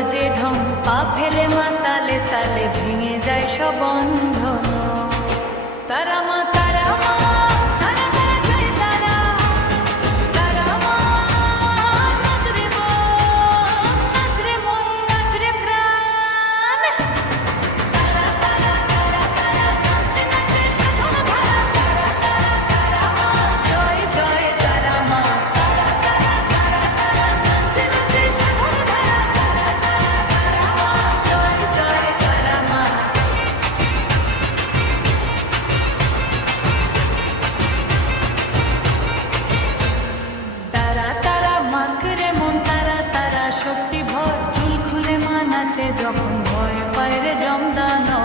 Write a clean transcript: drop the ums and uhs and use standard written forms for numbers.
বাজে ঢং, পা ফেলে মা তালে তালে ভেঙে যায় সব বন্ধন। তারা মা তারা মা, তারা তারা জয় তারা, তারা মা নাচ রে মন, নাচ রে মন, নাচ রে প্রাণ। তারা তারা তারা তারা নাচে নাচে সাধন ধারা, তারা তারা তারা মা, জয় জয় তারা মা। তারা তারা তারা তারা নাচে নাচে সাধন ধারা, তারা তারা তারা মা, জয় জয় তারা মা। তারা তারা মাকড়ে মন, তারা তারা শক্তি ভর, চুল খুলে মা নাচে যখন ভয় পায় রে জমদানো।